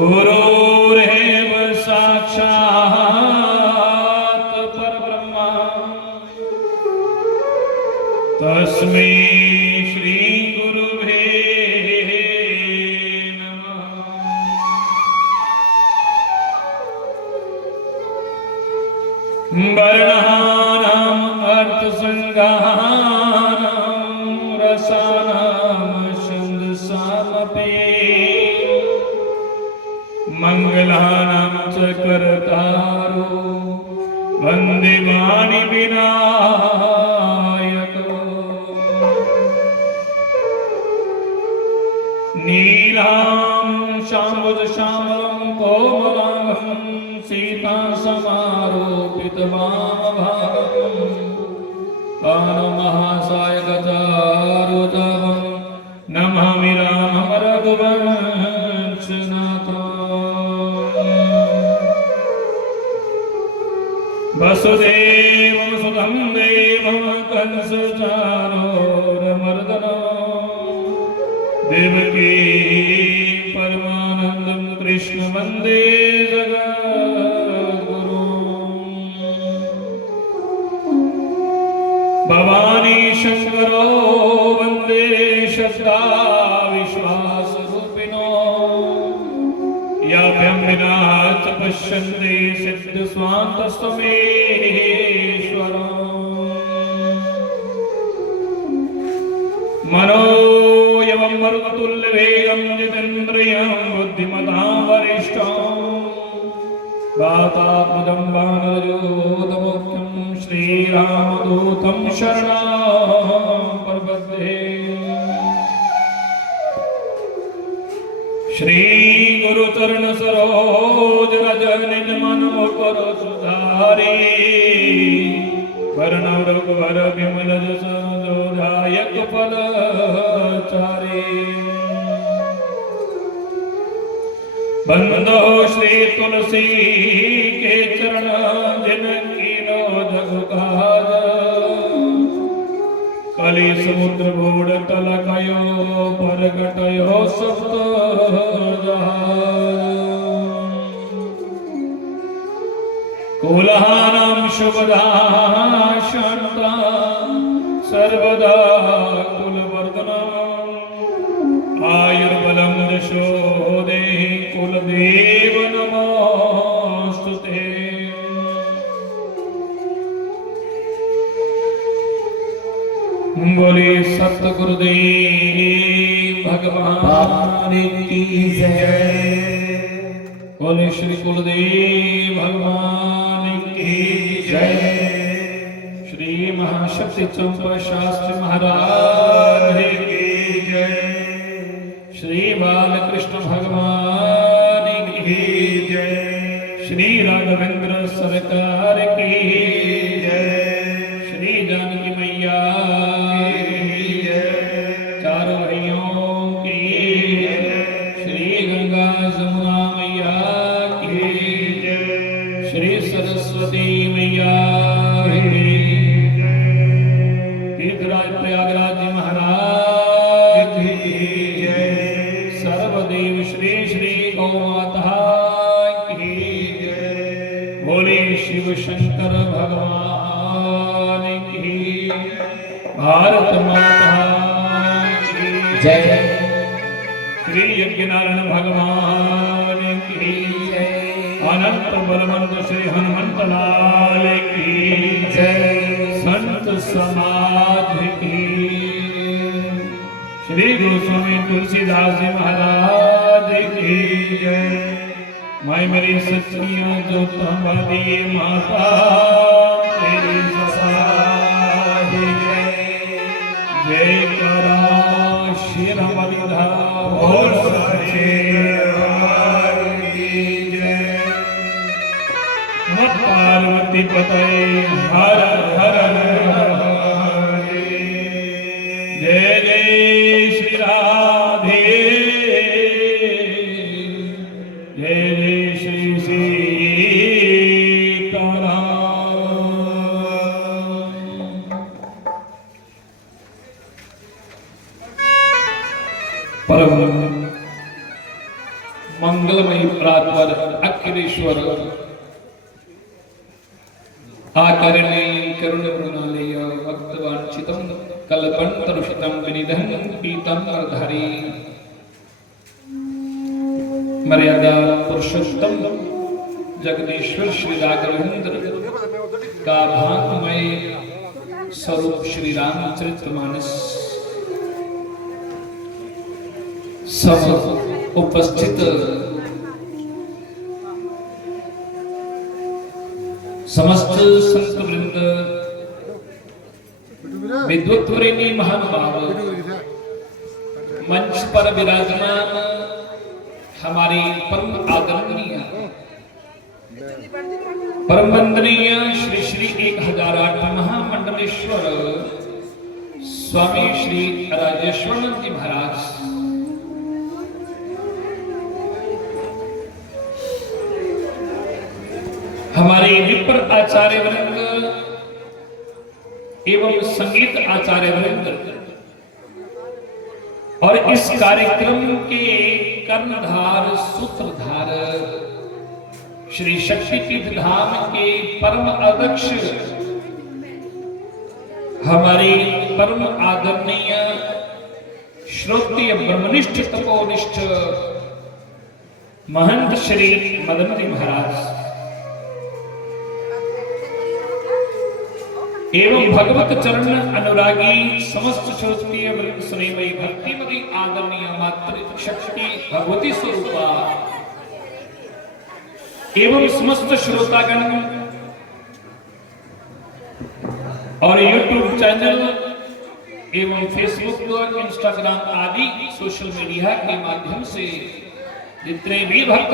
गुरुरेव साक्षात् परब्रह्म तस्मै श्री गुरुवे नमः। वर्णानाम् अर्थसङ्गानां रसानां छन्दसामपि मंगलानां च कर्तारो वन्दे वाणि विनायको। नीलां शाम्बुजश्यामलं कोमलांगं सीतासमारोपितवामभागं कानमहासायकचारुतवं नमामि रामं रघुवंशनाथम्। वसुदेवं सुतं देवं कंसचाणूरमर्दनं देवकी परमानन्दं कृष्ण वन्दे जगद्गुरुं। भवानी शङ्करो वन्दे शब्दाविश्वासरूपिणो याभ्यां विना तपश्यन्ते सिद्धस्वान्तस्तमेश्वरम्। मनोयवं मरुततुल्यवेगं जितेन्द्रियं बुद्धिमतां वरिष्ठं वातात्मजं वानरयूतमुख्यं श्रीरामदूतं शरणं प्रपद्ये। श्री गुरुचरण सरोज रज निज मन मुकुर सुधारी वरण रघुवर विमल जस जोदायक फलचारी। बंदो श्री तुलसी के चरण जिनकी नो जग काज कलि समुद्र घोड़ तलकयो परगटयो सप्त कुलहानां शुभदा शान्ता सर्वदा कुलवर्धनम् आयुर्बलं यशोदे कुलदेव नमोस्तुते। बोले सतगुरुदेव भगवान की जय। बोले श्री कुलदेव भगवान की जय। श्री महाशक्ति चंपा शास्त्री महाराज की जय। श्री बालकृष्ण भगवान की जय। श्री राघवेंद्र सरकार की जय। श्री जानकी मैया प्रयागराज महाराज की जय। सर्वदेव श्री श्री गौ माता की जय। बोले शिव शंकर भगवान की भारत माता की जय। श्री यज्ञनारायण भगवान की जय। अनंत बलवंत श्री हनुमंत लाल की जय। संत समाज की श्री गोस्वामी तुलसीदास जी महाराज की जय। माई मेरी सच्चियां जो तुम्हारी माता तेरी ससाही जय। जय करा शिर बलिधा बोल सच्चे दरबार की जय। पतये हर हर हरे। जय जय श्री राधे, जय जय श्री सीताराम। परम मंगलमयी प्रातवर अखिलेश्वर आकर्णे करुणमृणालय भक्तवांछितं कल्पन्तरुषितं विनिधं पीतं वरधारी मर्यादा पुरुषोत्तम जगदीश्वर श्री राघवेंद्र का भागमय स्वरूप श्री रामचरितमानस सब उपस्थित समस्त संत वृंद, विद्वत्वरेणी महानुभाव, मंच पर विराजमान हमारी परम आदरणीय परम वंदनीय श्री श्री 1008 महामंडलेश्वर स्वामी श्री राजेश्वरानंद जी महाराज, हमारे विप्र आचार्य वृंद एवं संगीत आचार्य वृंद और इस कार्यक्रम के कर्णधार सूत्रधार श्री शक्तिपीठ धाम के परम अध्यक्ष हमारे परम आदरणीय श्रोत्रिय ब्रह्मनिष्ठ तपोनिष्ठ महंत श्री मदन जी महाराज एवं भगवत चरण अनुरागी समस्त श्रोत्रिय वृंद स्नेहमयी भक्तिमती आदरणीय मातृ शक्ति भगवती स्वरूपा एवं समस्त श्रोतागण और YouTube चैनल एवं फेसबुक इंस्टाग्राम आदि सोशल मीडिया के माध्यम से जितने भी भक्त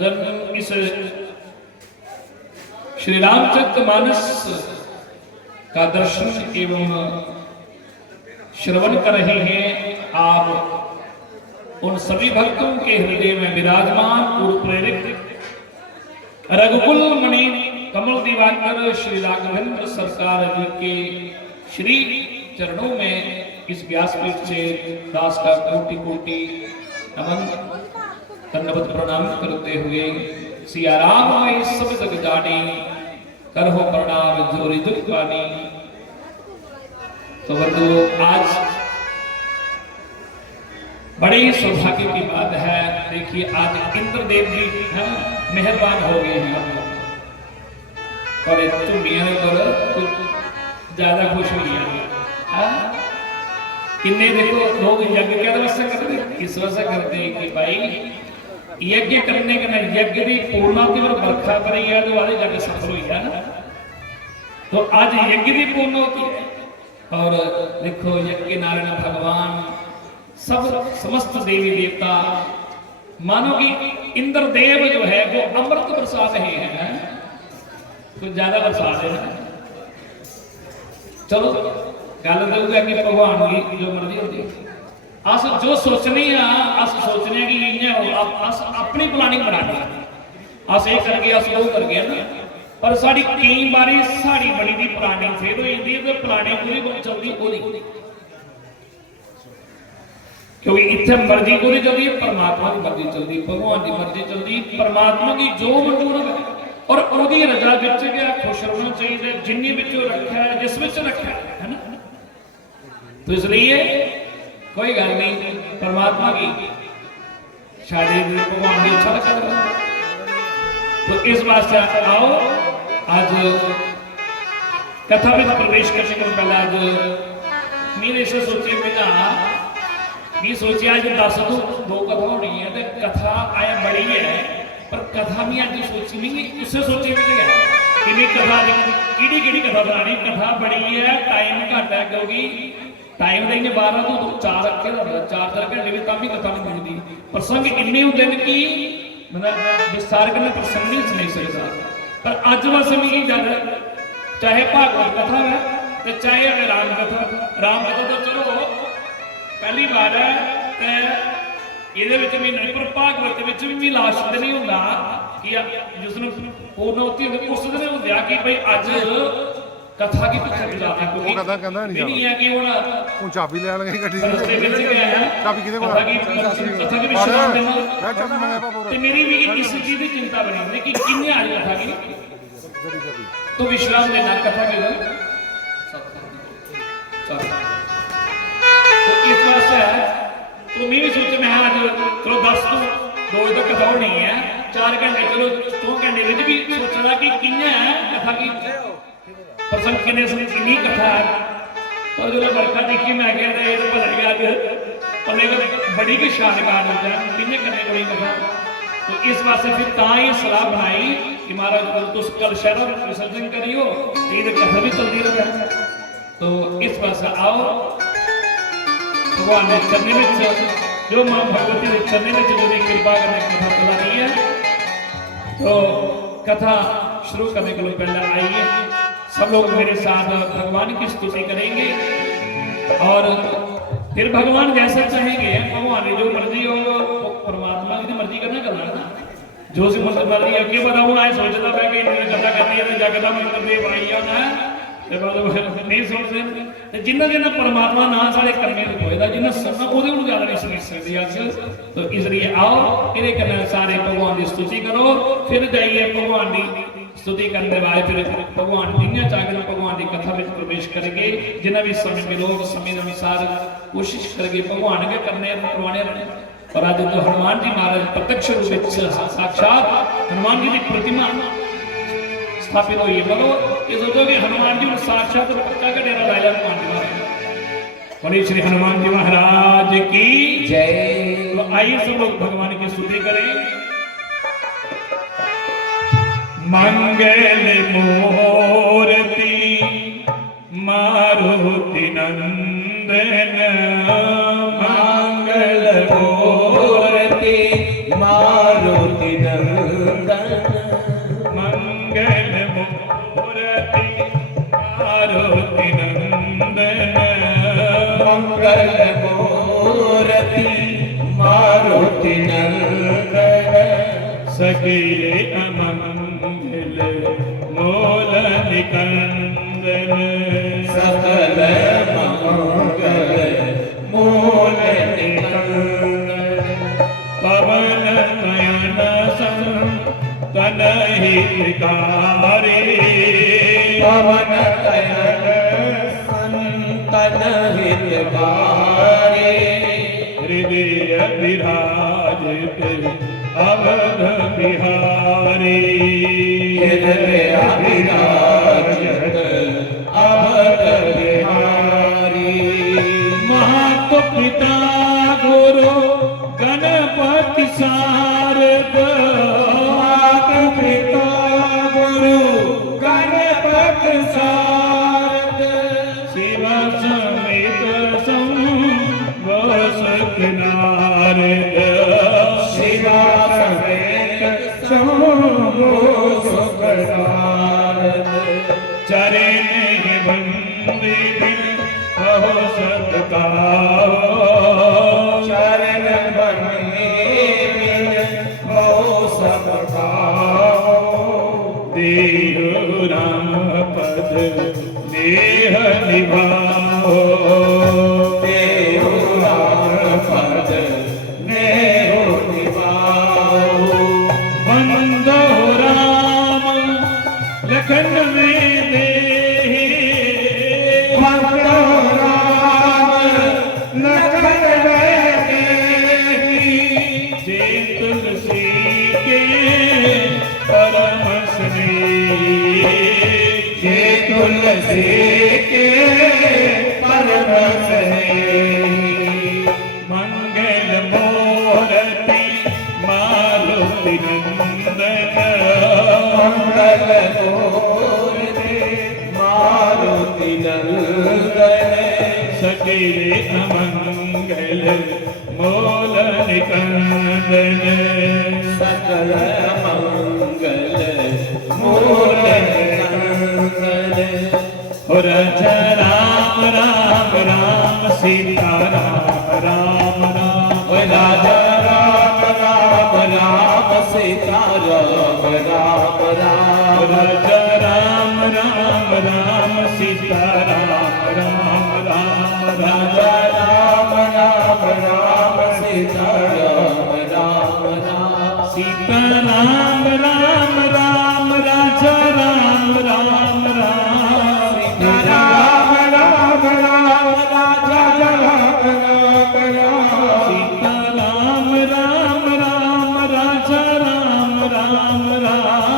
जन इस श्री रामचरितमानस का दर्शन एवं श्रवण कर रहे हैं, आप उन सभी भक्तों के हृदय में विराजमान पूर्व प्रेरित रघुकुल मणि कमल दिवाकर श्री राघवेंद्र सरकार जी के श्री चरणों में इस व्यासपीठ से दास का कोटि कोटि नमन दंडवत प्रणाम करते हुए सिया राम आए सब जग जानी करहो प्रणाम जोरी दुख पानी। तो बंधु, आज बड़े सौभाग्य की बात है। देखिए, आज इंद्रदेव जी मेहरबान हो गए हैं और तुम्हें पर कुछ ज्यादा खुश हुई है। किन्ने देखो लोग यज्ञ क्या वास्ते करते, इस वास्ते करते हैं कि भाई यज्ञ करने के ना यज्ञ की पूर्णावति पर बरखा पड़ी है तो वाले जाके सफल हुई है ना। तो आज यज्ञ की पूर्णावति है और देखो यज्ञ नारायण भगवान सब समस्त देवी देवता मानो कि इंद्रदेव जो है वो अमृत बरसा रहे हैं, कुछ ज्यादा बरसा रहे हैं। चलो गल दऊगा कि भगवान की जो मर्जी होती है, अस जो सोचने अस सोचने कि अस अपनी प्लानिंग बनानी, अस ये करके अस वो करके ना, पर साड़ी कई बारी साड़ी बड़ी दी प्लानिंग फेल हो जाती है। प्लानिंग पूरी चलती क्योंकि इतने मर्जी पूरी चलती है, परमात्मा की मर्जी चलती, भगवान की मर्जी चलती, परमात्मा की जो मंजूर है और ओदी रजा विच गया खुश रहना चाहिए, जिन्नी विचों रखा है जिस विच रखा है ना। तो इसलिए कोई गल नहीं, परमात्मा की शादी भगवान की इच्छा रखा। तो इस वास्ते आओ आज कथा में प्रवेश करने को पहले आज मेरे से सोचे बिना मैं सोचा आज 10 दो कथा होनी है, तो कथा आया बड़ी है पर कथा भी आज सोची नहीं, उससे सोचे भी गया कि कथा कि कथा बनानी। कथा बड़ी है, टाइम घट है क्योंकि टाइम तो इन्हें 12 तो 4 रखे 4 घंटे भी तब भी कथा नहीं मिलती। प्रसंग इन्ने होते हैं कि मतलब विस्तार करना प्रसंग नहीं सुन सकता। पर अज बस मिगी जद चाहे भागवत कथा है तो चाहे अगर राम कथा तो चलो पहली बार है ये भी नहीं, पर भागवत भी लाश नहीं होंगे कि जिसने पूर्णवती होती उस दिन होंगे कि भाई अज कथा की पिछले जाता क्योंकि नहीं है कि वो चाबी ले लेंगे गड्डी रस्ते में गया है चाबी किदे कोल कथा की विश्राम देना मैं चाबी मंगा पापा तो मेरी भी इस चीज की चिंता बनी हुई कि किन्ने आ रही कथा की तो विश्राम देना कथा की तो इस वास्ते तो मैं भी सोचे मैं आज चलो 10 तो 2 बजे तक कथा होनी है 4 घंटे चलो 2 घंटे में भी सोचना कि किन्ने है कथा की प्रसंग किन्ने किन्नी कथा है तो जो बरखा देखी मैं कहता ये तो भला गया पहले बड़ी की शानदार हो जाए किन्ने करने बड़ी कथा तो इस वास्ते फिर ताई सलाह बनाई कि महाराज तुम कल शहर विसर्जन करियो ये कथा भी चलती रहे तो इस वास्ते आओ भगवान ने चरने में जो मां भगवती ने चरने में जो कृपा करने कथा चला रही है तो कथा शुरू करने के लिए पहले आइए सब लोग मेरे साथ भगवान की स्तुति करेंगे और फिर भगवान जैसा चाहेंगे भगवान ने जो मर्जी हो परमात्मा की मर्जी करना करना ना जो सी मर्जी है क्यों बताऊं आए सोचता मैं कि कथा करनी है जगदा मंत्र देव आई होना नहीं सोचते जिन्हें परमात्मा ना साढ़े करने होएगा जिन्हें सुनना वो ज्यादा नहीं सुन सकते अस तो इसलिए आओ ये करने सारे भगवान की स्तुति करो फिर जाइए भगवान की स्तुति करने वाले फिर भगवान जिन्हें चाहे भगवान की कथा में प्रवेश करेंगे जिन्हें भी समय मिलो समय अनुसार कोशिश करेंगे भगवान के करने करवाने रहने और आज जो हनुमान जी महाराज प्रत्यक्ष रूप साक्षात हनुमान जी की प्रतिमा स्थापित हुई है बोलो ये सोचो कि हनुमान जी साक्षात पक्का का डेरा लाया हनुमान जी महाराज बोलिए श्री हनुमान जी महाराज की जय। तो आइए सब लोग भगवान की स्तुति करें। मंगल मूर्ति मारुति नंदन मंगल मूर्ति मारुति नंदन मंगल मूर्ति मारुति नंदन मंगल मूर्ति मारुति नंदन सकीले अमंगल मोल निकंदन सकल मंगल मोल निकंदन पवन नयन सन तन हितकारी पवन नयन सन तन हितकारी हृदय विराजित अवध बिहारी हृदय विराजित अवध बिहारी महत पिता गुरु गणपति शारद महत पिता गुरु गणपति शारद शिव समेत संवसत नारद शिव समेत संवसत नारद चरण बंदे कहो सत्कार चरण बंदे कहो सत्कार देव राम पद नेह निभाओ देव राम पद नेह निभाओ बंदो राम लखन में दे बंदो राम लखन में दे जे तुलसी के परम स्नेह जे तुलसी के परम स्नेह मंगल मूर्ति मारुति नंदन मंगल मूर्ति मारुति नंदन सकीले अमंगल मोल निकंदन सकल मंगल मोल राजा राम राम राम सीता राम राम राम राजा राम राम राम सीता राम राम राम राजा राम राम राम सीता राम राम राम राजा राम राम राम सीता राम राम राम सीता राम राम राम राजा राम राम राम सीता राम राम राम राजा राम राम राम सीता राम राम राम राजा राम राम राम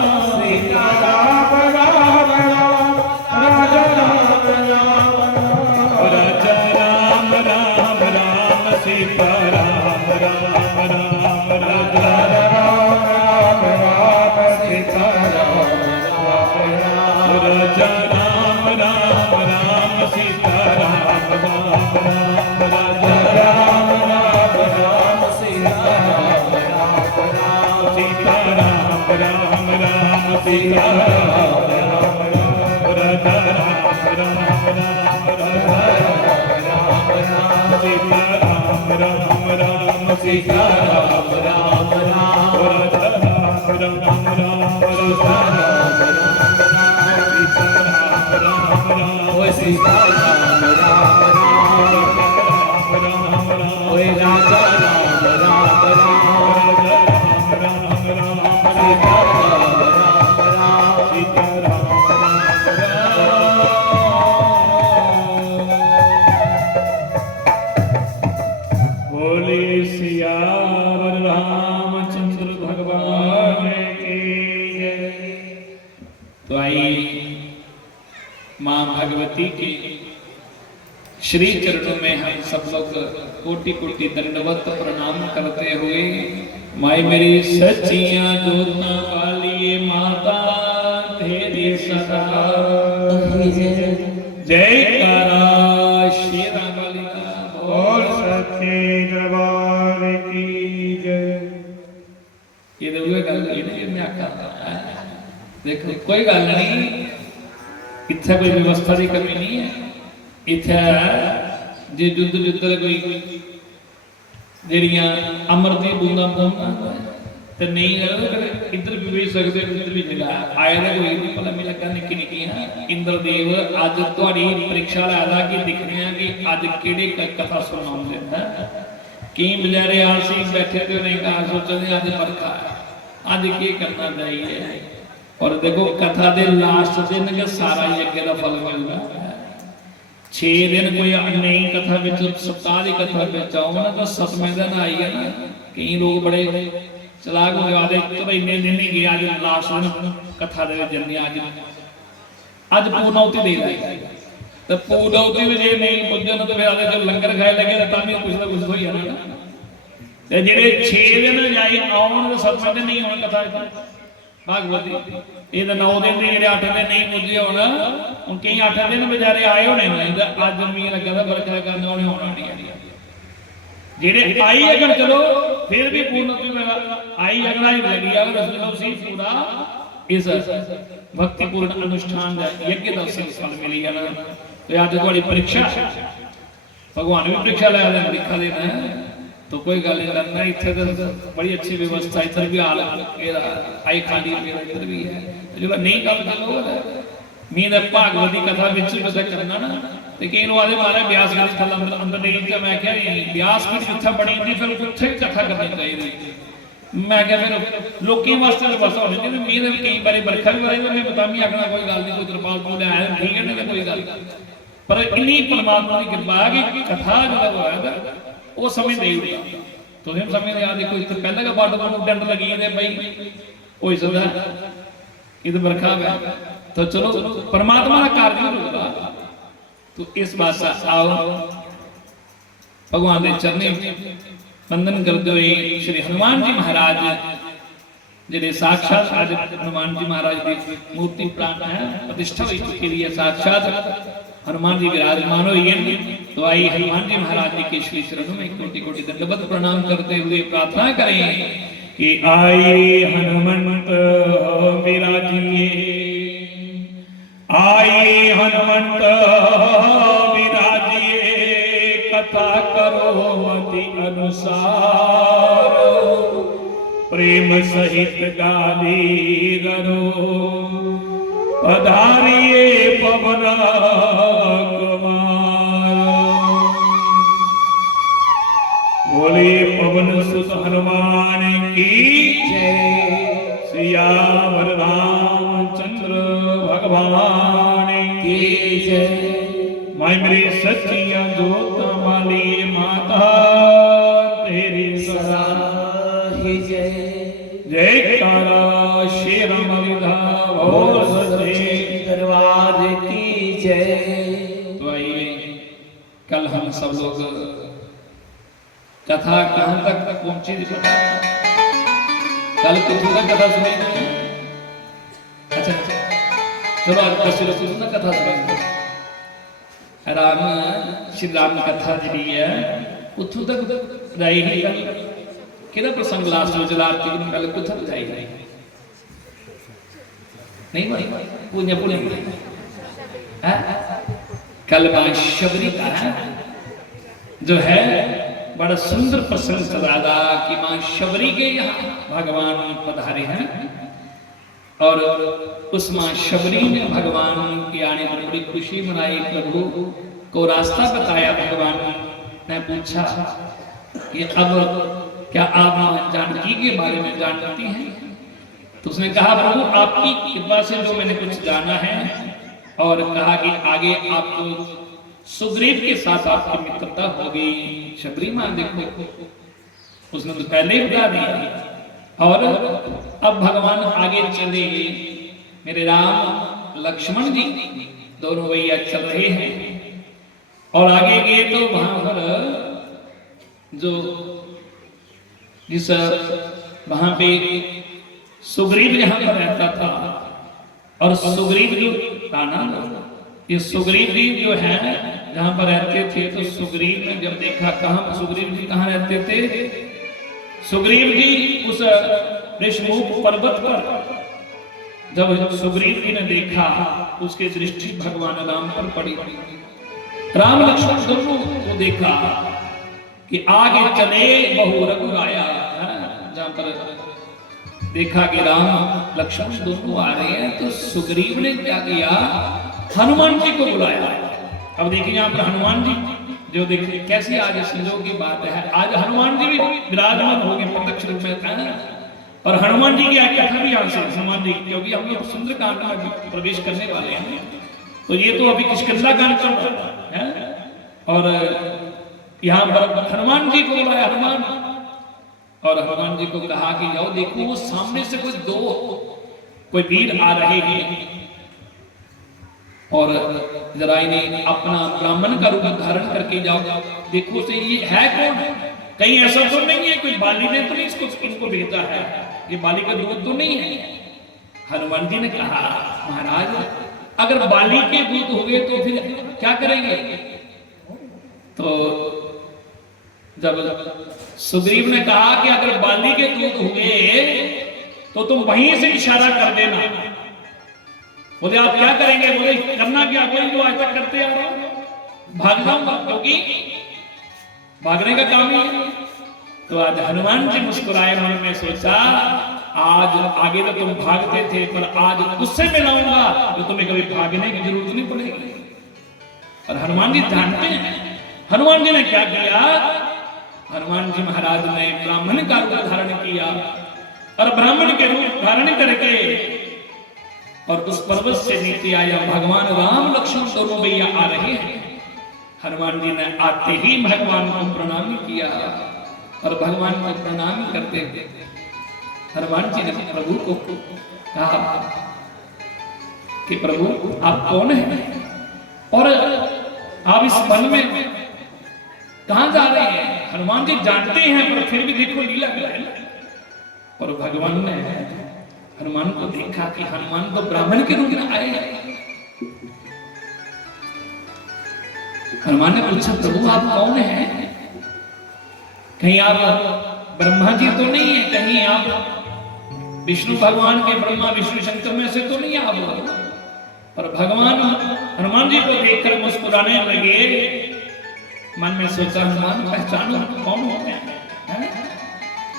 सीता राम राम राम राजा राम राम राम राजा राम राम राम सीता राम राम राम राजा राम राम राम सीता राम राम राम राजा राम राम राम सीता राम राम राम राजा राम राम राम सीता राम राम राम सीता राम राम राम सीता राम राम राम राजा राम राम राम राजा राम राम सीता राम राम राम सीता राम राम राम राजा राम राम राम सीता राम राम राम ओ सीता राम राम राम राम राम ओ राजा राम राम राम राजा राम राम सीता राम राम राम सीता राम बोले सियावर रामचंद्र भगवान की जय। तो आइए मां भगवती के श्री चरणों में हम सब लोग कोटि कोटि दंडवत प्रणाम करते हुए माई मेरी सच्चियां जोतना वाली माता तेरी सदा जयकारा शेरा वाली का बोल सच्चे दरबार की जय। ये देखो गल ये मैं आखा देखो कोई गल नहीं इत्थे कोई व्यवस्था की कमी नहीं है इत्थे जे युद्ध युद्ध कोई जेड़ियां अमर दी बूंदा पौंदा ते नहीं इधर भी भेज सकते इधर भी मिला आए ना कोई नहीं पता मिला लगा निक्की निक्की हां इंद्रदेव आज तुम्हारी परीक्षा लादा कि दिखने हैं कि आज केड़े कथा सुनाउंदे हैं कई बेचारे आलसी बैठे तो नहीं कहा सोचते आज बरखा आज की करना चाहिए और देखो कथा दे लास्ट दिन के सारा यज्ञ का फल मिलता 6 दिन कोई नई कथा विच सप्ताह की कथा विच आओ ना तो 7वें दिन आई है ना कई लोग बड़े चलाक हो गए तो भाई इन्ने दिन नहीं गए आज लास्ट दिन कथा दे जन्ने आज पूर्णाहुति दे लाई तो पूर्णाहुति में जे नहीं पुजन तो फिर आगे जो लंगर खाए लगे तो तामी कुछ ना कुछ हो ही जाना ते जेडे 6 दिन जाई आउण तो 7वें दिन नहीं होना कथा भागवती ये तो 9 दिन जेडे 8 दिन नहीं पुजे होना हुन कई 8 दिन बेचारे आए होने ना आज जमीन लगा था बरखा करने होने होना नहीं जेडे आई अगर चलो फिर भी पूर्णति में आई अगर आई लगी अगर रसूल सी पूरा इस भक्तिपूर्ण अनुष्ठान का यज्ञ का फल मिली है ना तो आज तुम्हारी परीक्षा भगवान भी परीक्षा ले आते परीक्षा देना है तो कोई गल नहीं करना इत्थे तो बड़ी अच्छी व्यवस्था इधर भी हाल आई खाली इधर भी है जो नहीं गल चलो मीन भागवती कथा विच वैसे करना ना ते कई लोग आदे मारे व्यास गल थल अंदर अंदर नहीं ते मैं क्या व्यास भी जिथे बनी थी फिर उत्थे कथा करनी चाहिए मैं क्या फिर लोकी वास्ते बस होनी चाहिए मीन कई बार बरखा भी वाली मैं बतामी आखना कोई गल नहीं कोई तरपाल को ले आया ठीक है ना कोई गल पर इन्नी परमात्मा की कृपा है कि कथा जो होया वो समय नहीं होता तो हम समय याद देखो इधर पहले का बात को डंड लगी है भाई कोई सदा इधर बरखा है तो चलो परमात्मा का कार्य होगा तो इस बात से आओ भगवान के चरणे वंदन करते हुए श्री हनुमान जी महाराज जिन्हें साक्षात आज हनुमान जी महाराज की मूर्ति प्राण है प्रतिष्ठा हो चुकी है साक्षात हनुमान जी विराजमान हुए तो आई हनुमान जी महाराज जी के श्री चरणों में कोटि कोटि दंडवत प्रणाम करते हुए प्रार्थना करें कि आए हनुमंत विराजिए आए हनुमंत विराजिए कथा करो मति अनुसार प्रेम सहित गाली गरो पधारिए पवन बोले पवन सुत हनुमान की जय सियावर रामचंद्र भगवान की जय माय मेरी सच्चिया जोत माली माता तेरी सदा ही जय जय कारा शेर मलिधा भोर सच्चे दरबार की जय। तो आइए कल हम सब लोग कथा कहां तक पहुंची थी पता कल कितनी तक कथा सुनी थी? अच्छा चलो आज कसर सुनना कथा सुनेंगे राम श्री राम कथा जी है उथों तक जाई नहीं गल किदा प्रसंग लास्ट में जलाती की गल कुछ जाई नहीं भाई पुण्य पुण्य है कल मां शबरी का जो है बड़ा सुंदर प्रसंग चल रहा था कि मां शबरी के यहाँ भगवान पधारे हैं और उस मां शबरी ने भगवान के आने पर बड़ी खुशी मनाई। प्रभु को रास्ता बताया। भगवान ने पूछा कि अब क्या आप मां जानकी के बारे में जानती हैं? तो उसने कहा प्रभु आपकी कृपा से जो मैंने कुछ जाना है और कहा कि आगे आपको सुग्रीव के साथ आपकी मित्रता होगी। शबरी मां देखो उसने तो पहले ही बता दिया और अब भगवान आगे चले। मेरे राम लक्ष्मण जी दोनों भैया चल रहे हैं और आगे गए तो वहां पर जो जिस वहां पे सुग्रीव जहां पर रहता था और सुग्रीव जो था ना ये सुग्रीव जी जो है जहां पर रहते थे तो सुग्रीव ने जब देखा कहां सुग्रीव जी कहां रहते थे? सुग्रीव जी उस ऋषमुख पर्वत पर जब सुग्रीव जी ने देखा उसके दृष्टि भगवान राम पर पड़ी। राम लक्ष्मण दोनों को देखा कि आगे चले बहु रघुराया जहां पर देखा कि राम लक्ष्मण दोनों आ रहे हैं तो सुग्रीव ने क्या किया हनुमान जी को बुलाया। अब देखिए यहाँ पर हनुमान जी जो देखिए कैसी आज संजोग की बात है। आज हनुमान जी भी विराजमान हो गए प्रत्यक्ष रूप में है ना। और हनुमान जी की कथा भी यहाँ से हनुमान जी क्योंकि हम लोग सुंदरकांड में प्रवेश करने वाले हैं तो ये तो अभी किष्किंधा कांड चल रहा है और यहाँ पर हनुमान जी को बुलाया हनुमान और हनुमान जी को कहा कि जाओ देखो वो सामने से कोई वीर आ रहे हैं और जरा इन्हें अपना ब्राह्मण का रूप धारण करके जाओ देखो से ये है कौन? कहीं ऐसा तो नहीं है कोई बाली ने तो नहीं इनको भेजा है ये बाली का दूत तो नहीं है। हनुमान जी ने कहा महाराज अगर बाली के दूत हो गए तो फिर क्या करेंगे? तो जब सुग्रीव ने कहा कि अगर बाली के दूत हो गए तो तुम वहीं से इशारा कर देना। बोले आप क्या करेंगे? बोले करना क्या कोई जो आज तक करते आ रहा भाग जाऊंगा क्योंकि भागने का काम ही है। तो आज हनुमान जी मुस्कुराए मन में सोचा आज आगे तो तुम भागते थे पर आज उससे मिलाऊंगा तो तुम्हें कभी भागने की जरूरत नहीं पड़ेगी। और हनुमान जी जानते हैं हनुमान जी ने क्या किया। हनुमान जी महाराज ने ब्राह्मण का रूप धारण किया और ब्राह्मण के रूप धारण करके और उस पर्वत से नीचे आया। भगवान राम लक्ष्मण दोनों भैया आ रहे हैं। हनुमान जी ने आते ही भगवान को प्रणाम किया और भगवान को प्रणाम करते हनुमान जी ने प्रभु को कहा कि प्रभु आप कौन हैं और आप इस वन में कहां जा रहे हैं? हनुमान जी जानते हैं पर फिर भी देखो लीला है। और भगवान ने हनुमान को देखा कि हनुमान तो ब्राह्मण के रूप में आए हैं। हनुमान ने पूछा प्रभु आप कौन हैं? कहीं आप ब्रह्मा जी तो नहीं है? कहीं आप विष्णु भगवान के ब्रह्मा विष्णु शंकर में से तो नहीं आप? पर भगवान हनुमान जी को देखकर मुस्कुराने लगे। मन में सोचा हनुमान पहचानो कौन होते हैं?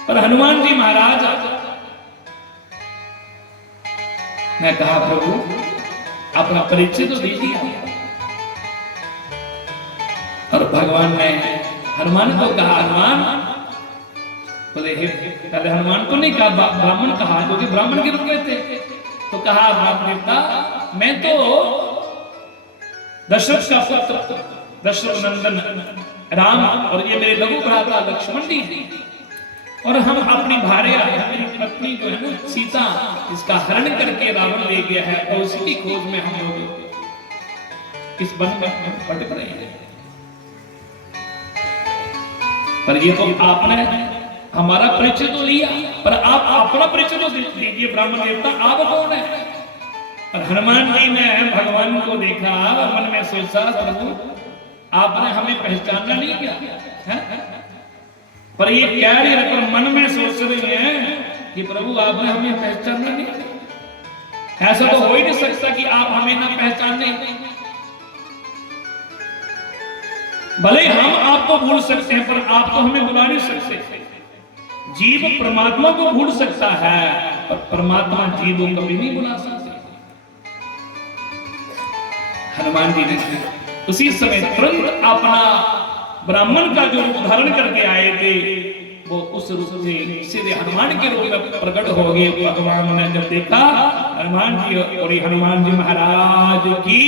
पर हनुमान जी महाराज ने कहा प्रभु अपना परिचय तो दीजिए। और भगवान ने हनुमान को कहा, हनुमान बोले पहले हनुमान को नहीं कहा, ब्राह्मण कहा, क्योंकि ब्राह्मण के रूप में थे। तो कहा देवता मैं तो दशरथ का पुत्र दशरथ नंदन राम और ये मेरे लघु भ्राता लक्ष्मण जी और हम अपनी भार्या अपनी पत्नी जो है ना सीता इसका हरण करके रावण ले गया है और उसी की खोज में हम लोग इस वन में भटक रहे हैं। पर ये तो आपने हमारा परिचय तो लिया, पर आप अपना परिचय तो दीजिए ब्राह्मण देवता, आप कौन है? और हनुमान जी ने भगवान को देखा, मन में सोचा प्रभु आपने हमें पहचाना नहीं क्या है? पर ये कह रही है, पर मन में सोच रही है कि प्रभु आपने हमें पहचाना नहीं। ऐसा तो हो ही नहीं सकता कि आप हमें ना पहचाने। भले हम आपको भूल सकते हैं पर आप तो हमें भुला नहीं सकते। जीव परमात्मा को भूल सकता है पर परमात्मा जीव को कभी नहीं भुला सकते। हनुमान जी ने उसी समय तुरंत अपना ब्राह्मण का जो रूप धारण करके आए थे वो उस रूप से सीधे हनुमान के रूप में प्रकट हो गए। भगवान ने जब देखा हनुमान जी और हनुमान जी महाराज की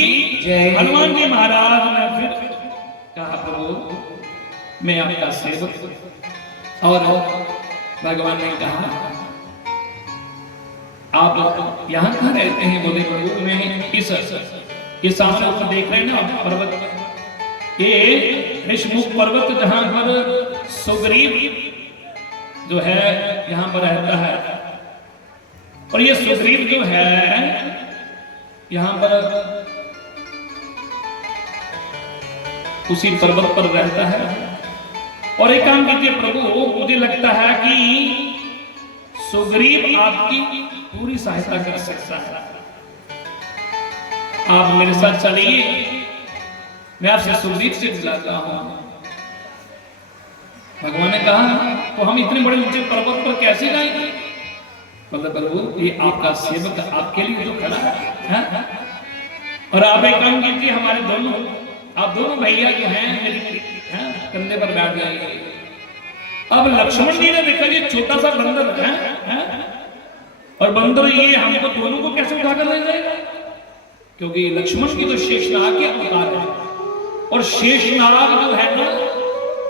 जय। हनुमान जी महाराज ने फिर कहा प्रभु मैं आपका सेवक। और भगवान ने कहा आप यहाँ कहाँ रहते हैं? बोले प्रभु मैं इस सामने ऊपर देख रहे हैं ना पर्वत, ये ऋषमुख पर्वत जहां पर सुग्रीव जो है यहां पर रहता है। और ये सुग्रीव जो है यहां पर उसी पर्वत पर रहता है। और एक काम कीजिए प्रभु, मुझे लगता है कि सुग्रीव आपकी पूरी सहायता कर सकता है, आप मेरे साथ चलिए, मैं आपसे सुग्रीव से मिलाता हूं। भगवान ने कहा तो हम इतने बड़े ऊंचे पर्वत पर कैसे जाएंगे? मतलब प्रभु ये आपका सेवक आपके लिए जो खड़ा है। और आप एक काम कीजिए, हमारे दोनों आप दोनों भैया जो हैं मेरे कंधे पर बैठ जाएंगे। अब लक्ष्मण जी ने देखा ये छोटा सा बंदर है और बंदर ये हमको दोनों को कैसे उठाकर ले जाएगा? क्योंकि लक्ष्मण की तो शेषनाग के अवतार है और शेषनाग जो है ना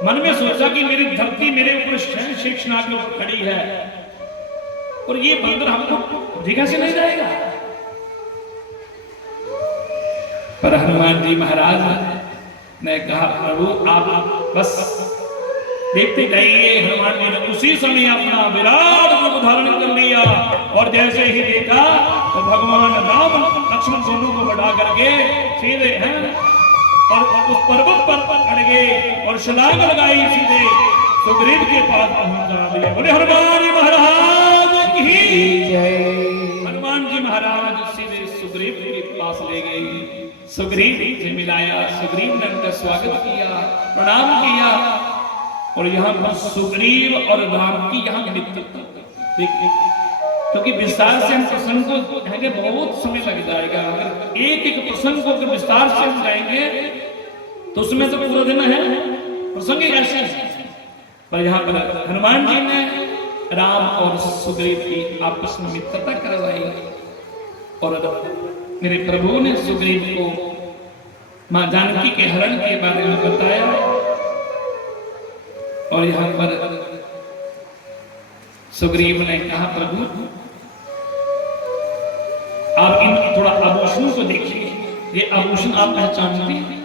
मन में सोचा कि मेरी धरती मेरे ऊपर शेषनाग के ऊपर खड़ी है और ये बंदर हमको जगह से नहीं जाएगा। पर हनुमान जी महाराज ने कहा प्रभु आप बस देखते जाइए। हनुमान जी ने उसी समय अपना विराट रूप धारण कर लिया और जैसे ही देखा तो भगवान राम लक्ष्मण दोनों को बढ़ा करके सीधे हैं और उस पर्वत पर खड़ गए और छलांग लगाई, सीधे सुग्रीव के पास पहुंचा दिया। बोले हनुमान जी महाराज की जय। हनुमान जी महाराज सीधे सुग्रीव के पास ले गए, सुग्रीव से मिलाया, सुग्रीव ने उनका स्वागत किया, प्रणाम किया। और यहाँ पर सुग्रीव और राम की यहाँ मित्रता देखिए, क्योंकि विस्तार से हम प्रसंग को जाएंगे बहुत समय लग जाएगा। अगर एक एक प्रसंग को अगर विस्तार से हम जाएंगे तो उसमें तो पूरा दिन है प्रसंग ऐसे। पर यहाँ पर हनुमान जी ने राम और सुग्रीव की आपस में मित्रता करवाई और मेरे प्रभु ने सुग्रीव को मां जानकी के हरण के बारे में बताया। और यहाँ पर सुग्रीव ने कहा प्रभु आप इन थोड़ा आभूषणों को देखिए, ये आभूषण आप पहचानते हैं?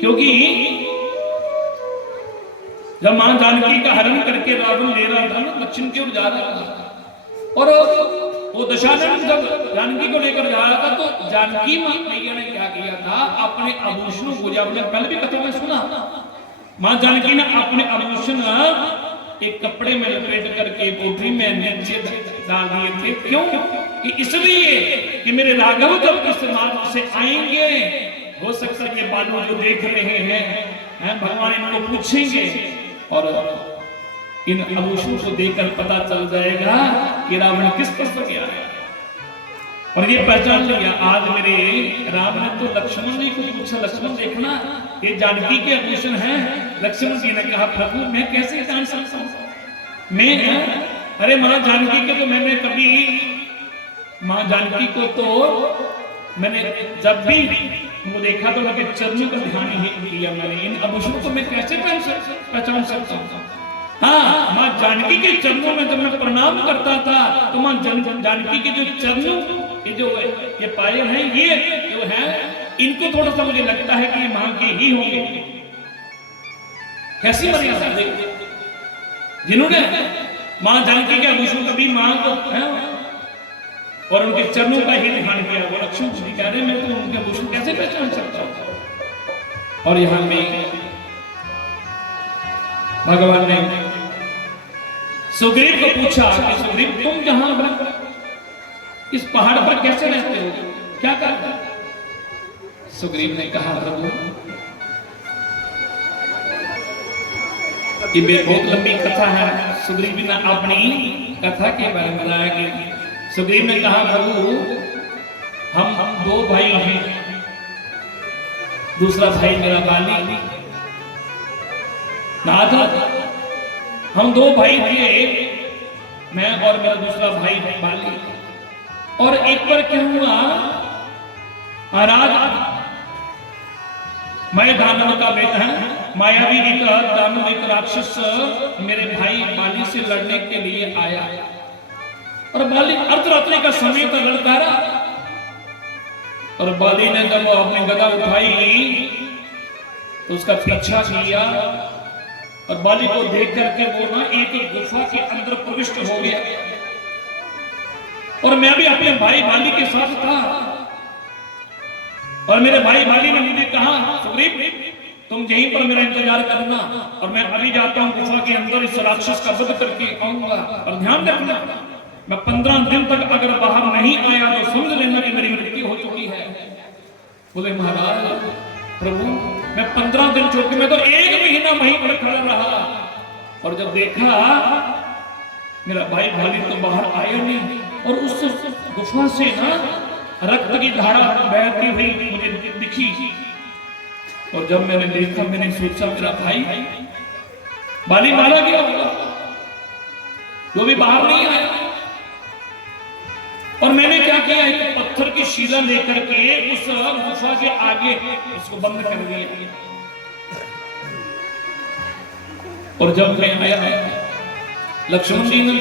क्योंकि जब मां जानकी का हरण करके रावण ले रहा था ना दक्षिण की ओर जा रहा था और वो दशानन जब जानकी को लेकर जा रहा था तो जानकी मां मैया ने क्या किया था, अपने आभूषणों को, जब पहले भी कथा में सुना, मां जानकी ने अपने आभूषण एक कपड़े में लपेट करके पोटली में नीचे डाल दिए थे। क्यों? कि इसलिए कि मेरे राघव जब इस मार्ग से आएंगे, हो सकता है ये बालू जो देख रहे हैं भगवान इनको पूछेंगे और इन आभूषणों को देखकर पता चल जाएगा कि रावण किस पर गया है। और ये पहचान लिया। आज मेरे राम ने तो लक्ष्मण जी को पूछा, लक्ष्मण देखना ये जानकी के आभूषण हैं। लक्ष्मण जी ने कहा प्रभु मैं कैसे जान सकता हूं? मैं अरे मां जानकी के तो मैंने कभी मां जानकी को तो मैंने जब भी वो देखा तो उनके चरणों का ध्यान ही किया मैंने। इन आभूषणों को मैं कैसे पहचान सकता हूं? हाँ, मां जानकी के चरणों में जब मैं प्रणाम करता था तो मां जानकी के जो चरणों ये जो ये पायल हैं ये जो है इनको थोड़ा सा मुझे लगता है कि ये मां के ही होंगे। कैसी मर्यादा देखो, जिन्होंने मां जानकी के आभूषण कभी मां को है और उनके चरणों का ही ध्यान किया। वो लक्ष्मण जी कह रहे मैं तो उनके आभूषण कैसे पहचान सकता हूं? और यहां में भगवान ने सुग्रीव को पूछा कि सुग्रीव तुम जहां इस पहाड़ पर कैसे रहते हो, क्या करते हो? सुग्रीव ने कहा प्रभु ये बहुत लंबी कथा है। सुग्रीव ने अपनी कथा के बारे में बताया कि सुग्रीव ने कहा प्रभु हम दो भाई हैं, दूसरा भाई मेरा बाली नाथ, हम दो भाई थे, मैं और मेरा दूसरा भाई बाली। और एक बार क्या हुआ, मैं दानव का बेटा है, मायावी एक दानव एक राक्षस मेरे भाई बाली से लड़ने के लिए आया और बाली अर्धरात्रि का समय था, लड़ता रहा। और बाली ने जब अपनी गदा उठाई तो उसका पीछा किया और बाली को देख करके वो ना एक गुफा के अंदर प्रविष्ट हो गया। और मैं भी अपने भाई बाली के साथ था और मेरे भाई बाली ने मुझे कहा सुग्रीव तुम यहीं पर मेरा इंतजार करना और मैं अभी जाता हूं गुफा के अंदर, इस राक्षस का वध करके आऊंगा। और ध्यान रखना मैं 15 दिन तक अगर बाहर नहीं आया तो समझ लेना कि मेरी मृत्यु हो चुकी है। बोले महाराज प्रभु मैं 15 दिन छोड़ के मैं तो 1 महीना वहीं पर खड़ा रहा और जब देखा मेरा भाई बाली तो बाहर आया नहीं और उस गुफा से ना रक्त की धारा बहती हुई मुझे दिखी। और जब मैंने देखा मैंने सोचा मेरा भाई बाली मारा गया होगा, जो भी बाहर नहीं आया। और मैंने क्या किया, एक पत्थर की शिला लेकर के उस गुफा के आगे उसको बंद कर दिया। और जब मैं आया लक्ष्मण जी मुझे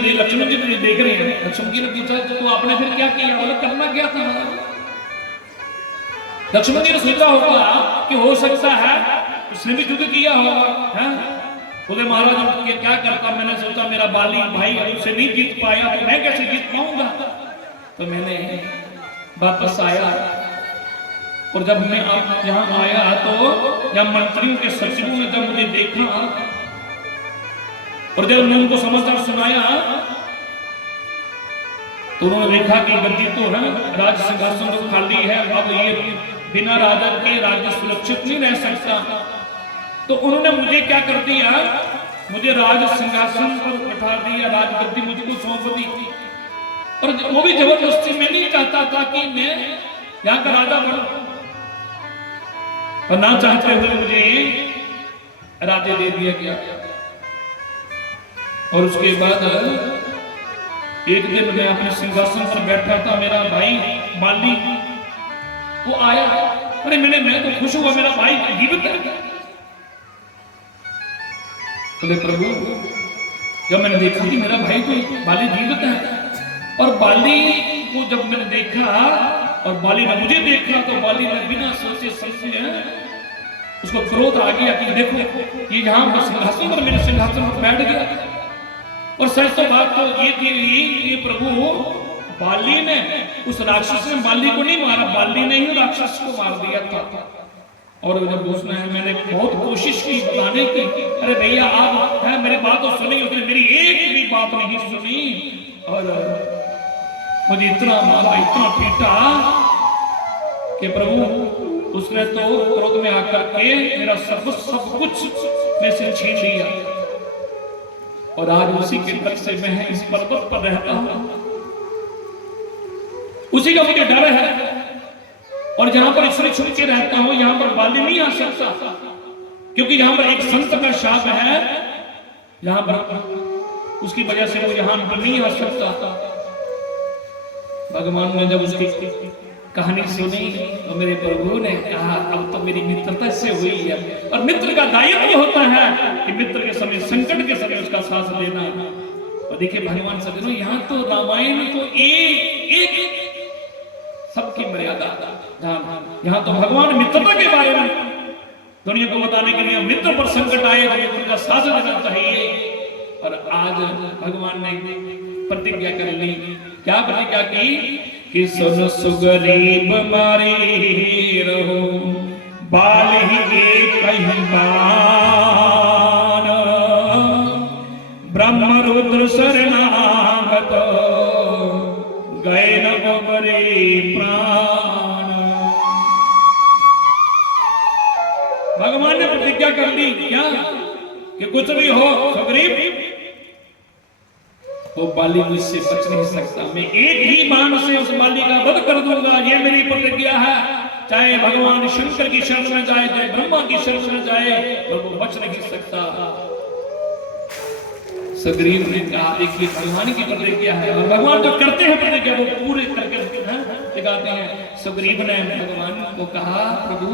देख रहे हैं, लक्ष्मण जी ने पूछा तो आपने फिर क्या किया? बोले करना क्या था। लक्ष्मण जी ने सोचा होगा कि हो सकता है उसने भी युद्ध किया होगा। बोले महाराज ये क्या करता, मैंने सोचा मेरा बाली भाई उससे नहीं जीत पाया तो मैं कैसे जीत पाऊंगा। तो मैंने वापस आया और जब मैं यहाँ आया तो जब मंत्रियों के सचिवों ने जब मुझे देखा और जब उन्होंने उनको समाचार सुनाया तो उन्होंने देखा कि गद्दी तो है राज सिंहासन तो खाली है, अब ये बिना राजा के राज्य सुरक्षित नहीं रह सकता। तो उन्होंने मुझे क्या कर दिया, मुझे राज सिंहासन पर बैठा दिया, राजगद्दी मुझको सौंप दी। और वो भी जबरदस्ती, मैं नहीं चाहता था कि मैं यहाँ का राजा बनूं, और ना चाहते हुए मुझे राज्य दे दिया गया। और उसके बाद एक दिन मैं अपने सिंहासन पर बैठा था, मेरा भाई बाली वो आया। अरे मैं तो खुश हुआ मेरा भाई जीवित है। बोले प्रभु जब मैंने देखा कि मेरा भाई तो बाली जीवित है, और बाली को जब मैंने देखा और बाली ने मुझे देखा तो बाली ने बिना सोचे समझे उसको क्रोध आ गया कि देखो ये यहाँ सिंहासन पर मेरे सिंहासन पर बैठ गया। और सच तो बात तो ये थी ये प्रभु बाली ने उस राक्षस ने बाली को नहीं मारा, बाली ने ही राक्षस को मार दिया था। और जब पूछना है, मैंने बहुत कोशिश की बताने की, अरे भैया आप है मेरी बात तो सुनी, उसने मेरी एक भी बात नहीं सुनी और मुझे इतना मारा इतना पीटा कि प्रभु उसने तो क्रोध में आकर के मेरा सब कुछ में से छीन लिया और आज उसी के डर से मैं इस पर्वत पर रहता हूं, उसी का मुझे डर है। और जहां पर ईश्वर छुप के रहता हूं यहां पर बाली नहीं आ सकता, क्योंकि यहां पर एक संत का शाप है, यहां पर उसकी वजह से वो यहां पर नहीं आ सकता। भगवान ने जब उसकी कहानी सुनी तो मेरे प्रभु ने कहा अब तो मेरी मित्रता से हुई है, और मित्र का दायित्व होता है कि मित्र के समय संकट के समय उसका साथ देना। और देखिए भगवान सज्जनों, यहाँ तो रामायण तो एक सबकी मर्यादा, यहाँ तो भगवान मित्रता के बारे में दुनिया को बताने के लिए मित्र पर संकट आए तो मित्र का साथ देना चाहिए। और आज भगवान ने प्रतिज्ञा कर ली, क्या प्रतिज्ञा की कि सुन सुग्रीव मारे रहो बाल ही एक ही बाण, ब्रह्म रुद्र शरणागत गए न बरे प्राण। भगवान ने प्रतिज्ञा कर ली क्या कि कुछ भी हो सुग्रीव, वो बाली मुझसे बच नहीं सकता, मैं एक ही बाण से उस बाली का वध कर दूंगा, ये मेरी प्रतिज्ञा है। चाहे भगवान शंकर की शरण में जाए, चाहे ब्रह्मा की शरण में जाए, और वो बच नहीं सकता। सुग्रीव ने कहा देखिए भगवान की प्रतिज्ञा है, और भगवान जो करते हैं प्रतिज्ञा वो पूरे करके दिखाते हैं। सुग्रीव ने भगवान को कहा प्रभु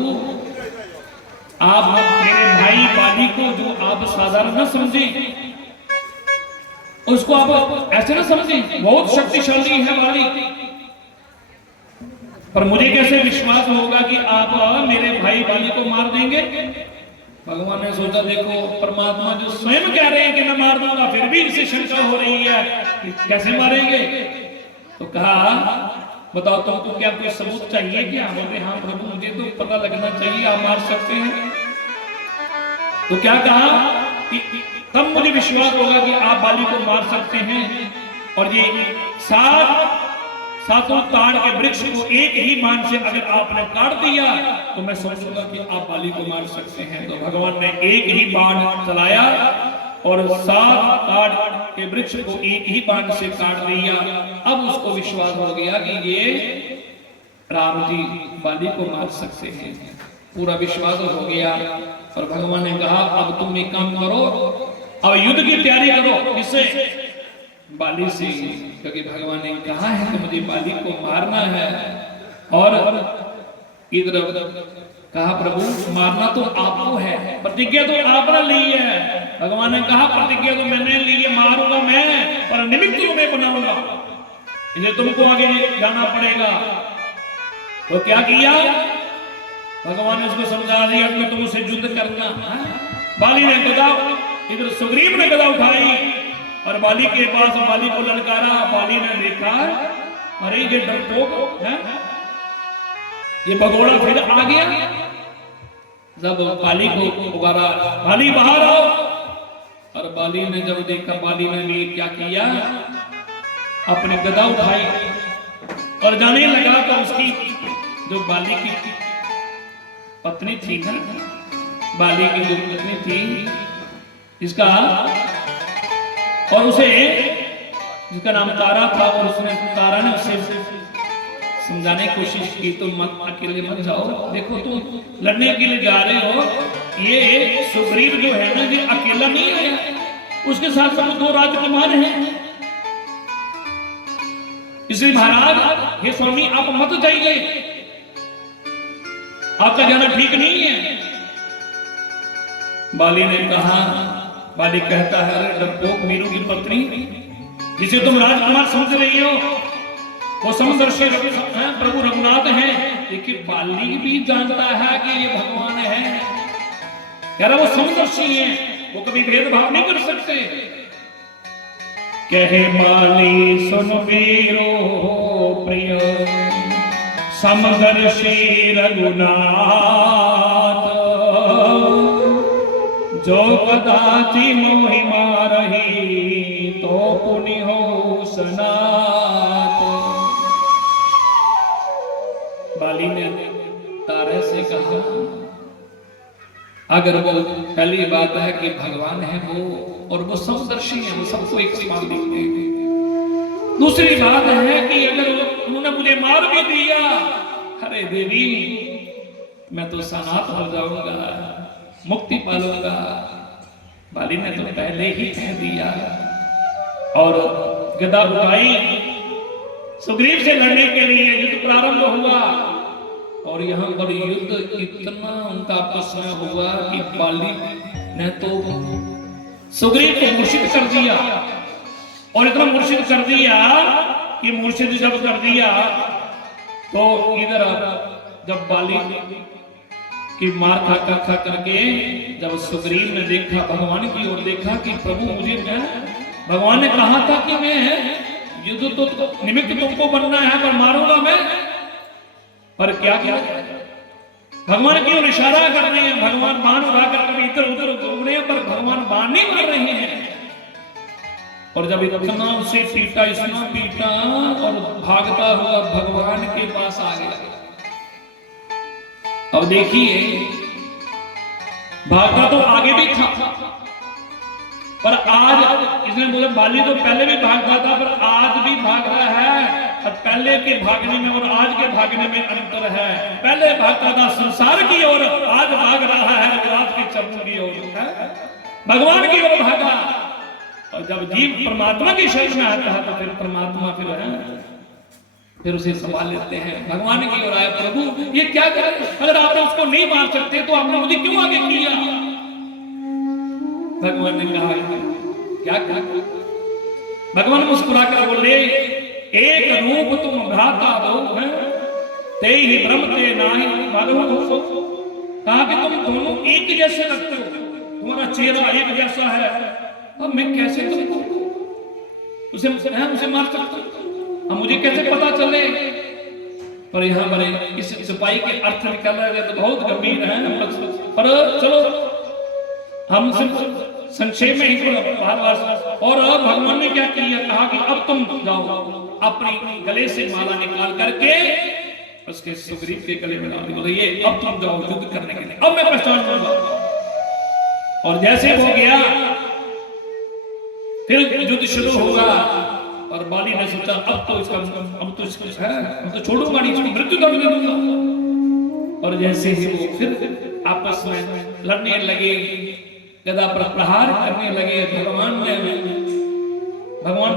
आप मेरे भाई बाली को जो आप साधारण न समझे, उसको आप ऐसे ना समझे, बहुत शक्तिशाली है बाली, पर मुझे कैसे विश्वास होगा कि आप मेरे भाई बाली को मार देंगे। भगवान ने सोचा देखो परमात्मा जो स्वयं कह रहे हैं कि मैं मार दूंगा, फिर भी इसे शंका हो रही है कि कैसे मारेंगे। तो कहा बताओ तुमको क्या कोई सबूत चाहिए क्या? बोले हाँ प्रभु मुझे तो पता लगना चाहिए, आप मार सकते हैं। तो क्या कहा कि तब मुझे विश्वास होगा कि आप बाली को मार सकते हैं, और ये सातों ताड़ के वृक्ष को एक ही बाण से अगर आपने काट दिया तो मैं समझूंगा कि आप बाली को मार सकते हैं। तो भगवान ने एक ही बाण चलाया और 7 ताड़ के वृक्ष को एक ही बाण से काट दिया। अब उसको विश्वास हो गया कि ये राम जी बाली को मार सकते हैं, पूरा विश्वास हो गया। और भगवान ने कहा अब तुम एक काम करो, अब युद्ध की तैयारी करो, किससे? बाली से, क्योंकि भगवान ने कहा है कि मुझे बाली को मारना है। और इधर कहा प्रभु मारना तो आपको है, प्रतिज्ञा तो आपने ली है। भगवान ने कहा प्रतिज्ञा तो मैंने ली है, मारूंगा मैं पर निमित्त को मैं बनाऊंगा, इसलिए तुमको आगे जाना पड़ेगा। तो क्या किया भगवान ने उसको समझा दिया कि तुम उसे युद्ध करना। बाली ने गदा, इधर सुग्रीव ने गदा उठाई और बाली के पास बाली को ललकारा। बाली ने देखा अरे ये डरपोक है, ये भगोड़ा फिर आ गया। जब बाली को पुकारा बाली बाहर आओ, और बाली ने जब देखा, बाली ने भी क्या किया, अपनी गदा उठाई और जाने लगा। तो उसकी जो बाली की पत्नी थी ना, बाली की जो पत्नी थी इसका, और उसे जिसका नाम तारा था, और उसने तारा ने उसे समझाने की कोशिश की तुम मत अकेले मत जाओ, देखो तुम लड़ने के लिए जा रहे हो, ये सुग्रीव जो है ना ये अकेला नहीं आया, उसके साथ साथ 2 राजकुमार हैं। इसलिए महाराज हे स्वामी आप मत जाइए, आपका जाना ठीक नहीं है। बाली ने कहा, बाली कहता है अरे डरपोक मीनू की पत्नी जिसे तुम राजकुमार समझ रही हो वो समदर्शी प्रभु रघुनाथ हैं। लेकिन बाली भी जानता है कि ये भगवान है, यार वो समदर्शी हैं, वो कभी भेदभाव नहीं कर सकते। कहे बाली सुन वीरो प्रिय समदर्शी रघुनाथ, जो कदाचि मोहि मारही तो पुनि हो सनातन। बाली ने तारे से कहा, अगर वो पहली बात है कि भगवान है वो, और वो समदर्शी है, वो सबको एक समान देखते हैं। दूसरी बात है कि अगर उन्होंने मुझे मार भी दिया, अरे देवी मैं तो सनात हो जाऊंगा, मुक्ति पालूंगा। बाली ने तो पहले ही कह दिया और गदा उठाई, सुग्रीव से लड़ने के लिए युद्ध प्रारंभ हुआ। और यहाँ पर युद्ध इतना उनका आपस में हुआ कि बाली ने तो सुग्रीव को मूर्छित कर दिया, और इतना मूर्छित कर दिया कि मूर्छित जब कर दिया तो इधर जब बाली की मार खा करके जब सुग्रीव ने देखा, भगवान की ओर देखा कि प्रभु मुझे क्या, भगवान ने कहा था कि मैं युद्ध तो निमित्त तुमको बनना है पर मारूंगा मैं, पर क्या किया, भगवान की ओर इशारा कर रहे हैं, भगवान बाण उठाकर कभी इधर उधर घूम रहे हैं पर भगवान बाण नहीं मार रहे हैं। और जब इतना उसे पीटा, इतना पीटा और भागता हुआ भगवान के पास आ गया। अब देखिए भागता तो आगे भी था, पर आज इसने बोले बाली तो पहले भी भागता था पर आज भी भाग रहा है। और पहले के भागने में और आज के भागने में अंतर है। पहले भागता था संसार की ओर, आज भाग रहा है रघुनाथ के चरणों की ओर, भगवान की ओर भागा। और जब जीव परमात्मा की शरण में आता है तो फिर परमात्मा फिर उसे संभाल लेते हैं। भगवान की ओर आया, प्रभु ये क्या करे, अगर आप उसको नहीं मार सकते तो आपने मुझे क्यों आगे किया। भगवान ने कहा क्या क्या, भगवान मुस्कुराकर बोले, एक रूप तुम भ्राता दो ते ही ब्रह्म ते नाही माधव। कहा कि तुम दोनों एक जैसे लगते हो, तुम्हारा चेहरा एक जैसा है, अब मैं कैसे तुमको उसे मार सकता हूं, अब मुझे कैसे पता चले। पर यहाँ पर इस सिपाही के अर्थ निकल रहे तो बहुत गंभीर है, पर चलो हम संक्षेप में ही और भगवान ने क्या किया, कहा कि अब तुम जाओ अपनी गले से माला निकाल करके उसके सुग्रीव के गले में डाल दो, ये अब तुम जाओ युद्ध करने के लिए, अब मैं पहचान लूंगा। और जैसे हो गया फिर युद्ध शुरू होगा। और बाली ने सोचा अब तो इसका हम तो छोड़ूंगा नहीं, इसको मृत्यु दंड दे दूंगा। और जैसे ही वो फिर आपस में लड़ने लगे, गदा पर प्रहार करने लगे, भगवान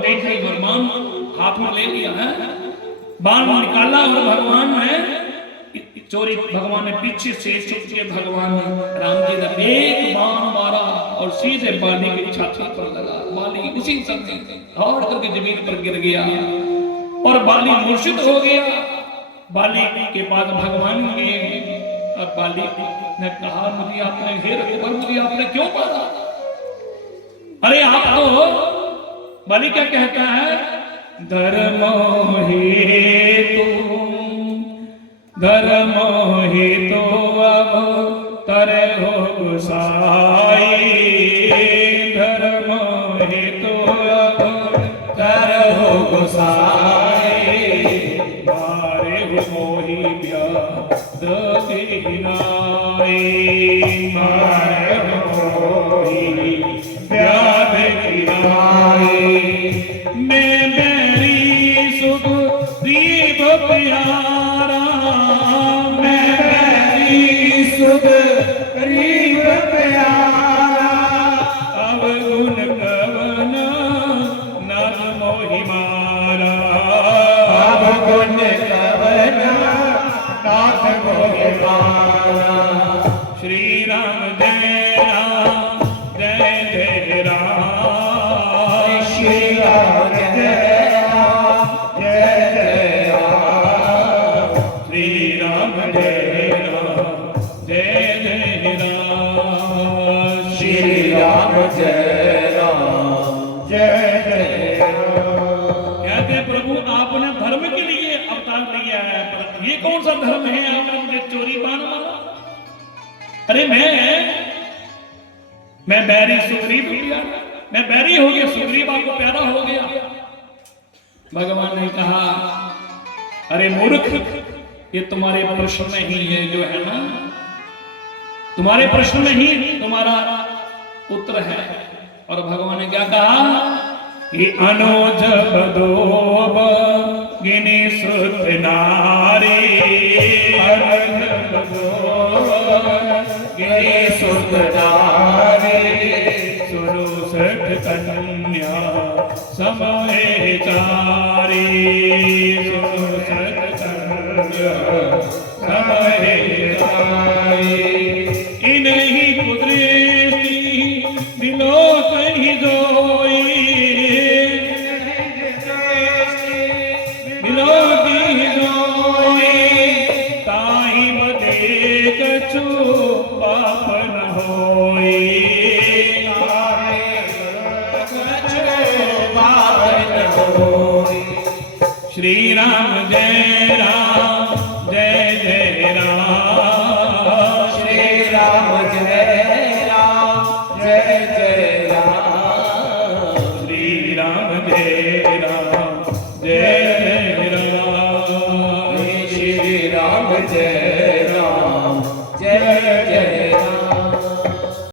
देख रहे भगवान हाथ में ले लिया है, बाण निकाला और भगवान ने चोरी, भगवान ने पीछे से छुप के भगवान राम जी ने एक बाण मारा और सीधे बाली की छाती पर लगा। बाली उसी समय और करके जमीन पर गिर गया और बाली मूर्छित हो गया। बाली के बाद भगवान गए और बाली ने कहा, मुझे आपने घेर और मुझे आपने क्यों मारा। अरे आप तो, बाली क्या कहता है, धर्मो हेतु अब तरे हो गोसाई, धर्मो हेतु अब तरे हो गोसाई, मारे हो मोहि व्याध किनाई, मारे हो मोहि व्याध किनाई, मैं मेरी सुग्रीव प्यारा, मैं मेरी सुग्रीव प्यारा, अब गुण कवन नाथ मोहि मारा, अब गुण कवन नाथ मोहि मारा। श्री राम जय राम जय जय राम, श्री राम जय राम जय जय राम, श्री राम जय राम जय जय राम, श्री राम जय राम जय जय राम। कहते प्रभु आपने धर्म के लिए अवतार लिया है, पर ये कौन सा धर्म है आपने मुझे चोरी बाण मारा। अरे मैं बैरी सुग्रीव हो गया, मैं बैरी हो गया, सुग्रीव आपको प्यारा हो गया। भगवान ने कहा अरे मूर्ख, ये तुम्हारे प्रश्न में ही है जो है ना, तुम्हारे प्रश्न में ही तुम्हारा उत्तर है। और भगवान ने क्या कहा कि अनुज बदोब गिनी सुत नारी, अनुज बदोब गिनी सुत नारी, सुनु सठ कन्या समय चारी, सुनु सठ कन्या समय चारी। इन्हीं कुदृष्टि दिलो कहीं जोई, दिलो की जोई, ताई बदे कछु पाप न होई, श्री राम जय राम जय जय राम, श्री राम जय राम जय जय राम, श्री राम जय राम जय जय राम, श्री राम जय